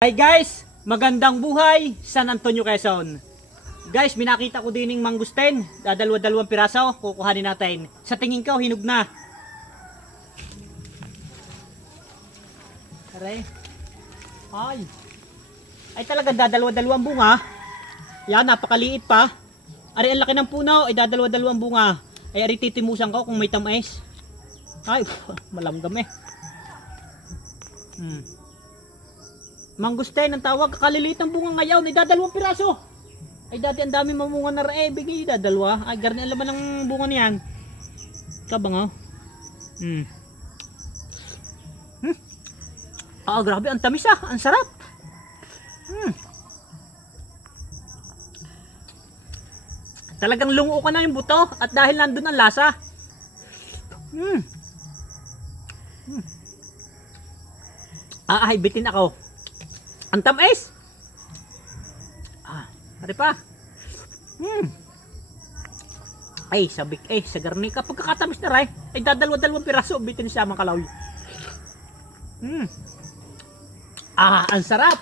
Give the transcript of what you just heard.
Hi guys, magandang buhay San Antonio, Quezon. Guys, minakita ko din ng mangustin, dalawang piraso, kukuhanin natin. Sa tingin ko, hinog na. Aray. Ay talaga dalawang bunga. Yan, napakaliit pa. Ari, ang laki ng puno, ay dalawang bunga. Ay, ari titimusan ko kung may tamis. Ay, malamgam eh. Mangustin ang tawag, kaliliit ng bunga ngayon, ay dalawang piraso. Ay dati ang dami mamunga na rin, bigay dalawa. Ay garni ang laman ng bunga niyan. Kabang oh. Grabe, ang tamis ang sarap. Talagang lungo ka na yung buto at dahil nandun ang lasa. Ay, bitin ako. Ang tamis. Ari pa. Ay, sabik sa garni kapag kakatamis na rin, ay dalawang piraso, bitin siya mga kalaw. Ang sarap.